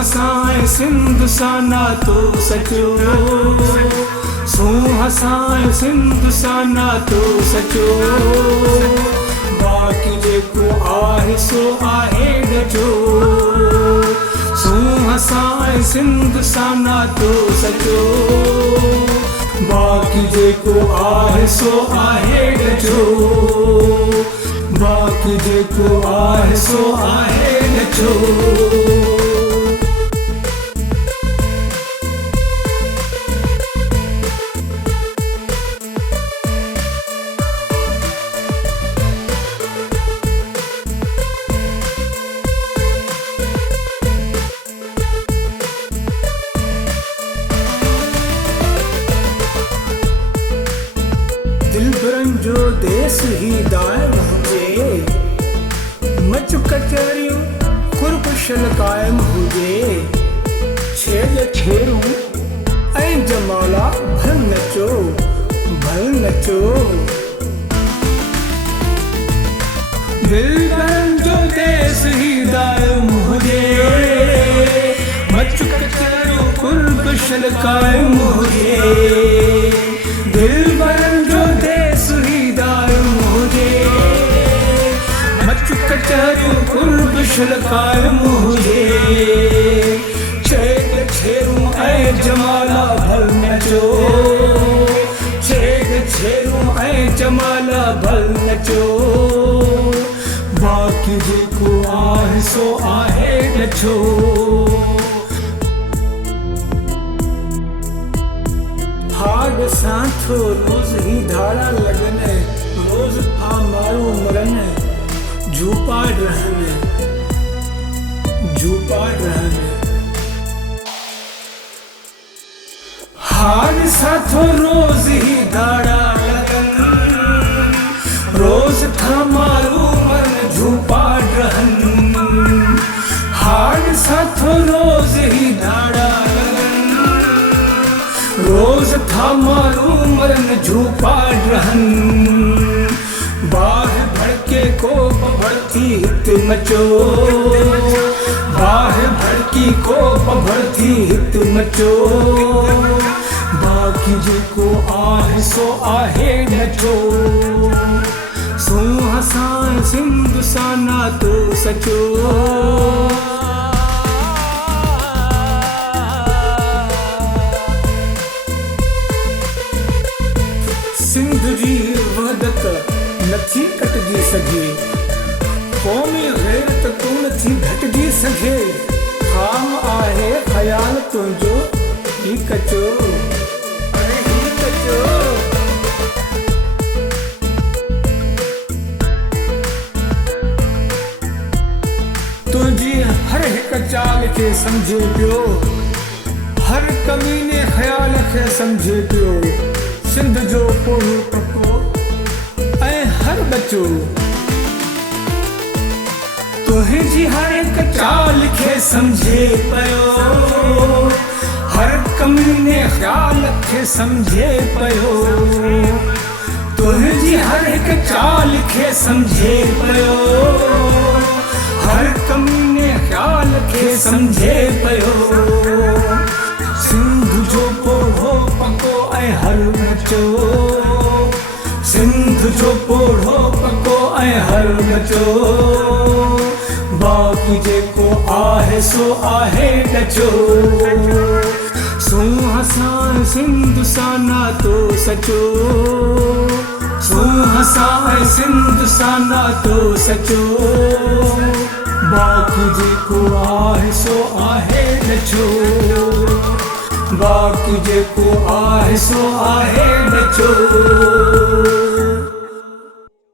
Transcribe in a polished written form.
हसाए सिंधु साना तो सचो, हसाए सिंधु साना तो सचो। बाक़ी जेको आहे सो आहे ॾिठो, हसाए सिंधु साना तो सचो। बाक़ी जेको आहे सो आहे ॾिठो, बाक़ी जेको आहे सो आहे ॾिठो। दिलबरनि जो देश ही दाइम हुजे, मच कचहरियूं कुर्बशल क़ाइम हुजे। छेज छेरूं ऐं जमाला भल नचो, भल नचो। दिलबरनि जो देश ही दाइम हुजे, मच कचहरियूं कुर्बशल क़ाइम हुजे। दिलबरनि जो देश ही दाइम हुजे, मच कचहरियूं कुर्बशल क़ाइम हुजे। छेज छेरूं ऐं जमाला भल नचो, छेज छेरूं ऐं जमाला भल नचो। बाक़ी जेको आहे सो आहे ॾिठो, भाग सां थो रोज़ ही धाड़ा लगन, रोज़ आ मारू मरन, झूपाड़ रहन, झूपाड़ रहन। भाग सां थो रोज़ ही धाड़ा लगन, रोज़ था मारू मरन, झूपाड़ रहन। भाग सां थो रोज़ ही धाड़ा रोज़ था मारू मरन, झूपाड़ रहन। बाह भड़के को बढ़ती हित मचो, बाह भड़की को बढ़ती हित मचो। बाक़ी जेको आहे सो आहे ॾिठो, हसाए सिंधु साना तो सचो। सिंध जी वहदत नथी कटजी सघे, क़ौमी ग़ैरत तूं नथी घटिजी सघे। ख़ाम आहे ख़याल तुंहिंजो ही कचो, अरे ही कचो। तुंहिंजी हर हिक चाल खे सम्झे पियो, हर कमीने ख़्याल खे सम्झे पियो। सिंध जो पोढ़ो टको ऐं हर बचो, तुंहिंजी हर हिक चाल खे सम्झे पियो, हर कमीने ख़्याल खे सम्झे पियो। तुंहिंजी हर हिक चाल खे सम्झे पियो, हर कमीने ख़्याल खे सम्झे पियो। सिंध जो पोढ़ो पको ऐं हर बचो, सिंध जो पोढ़ो पको ऐं हर बचो। बाक़ी जेको आहे सो आहे ॾिठो, हसाए सिंधु साना तो सचो, हसाए सिंधु साना तो सचो। बाक़ी जेको आहे सो आहे ॾिठो, बाक़ी जेको आहे सो आहे ॾिठो।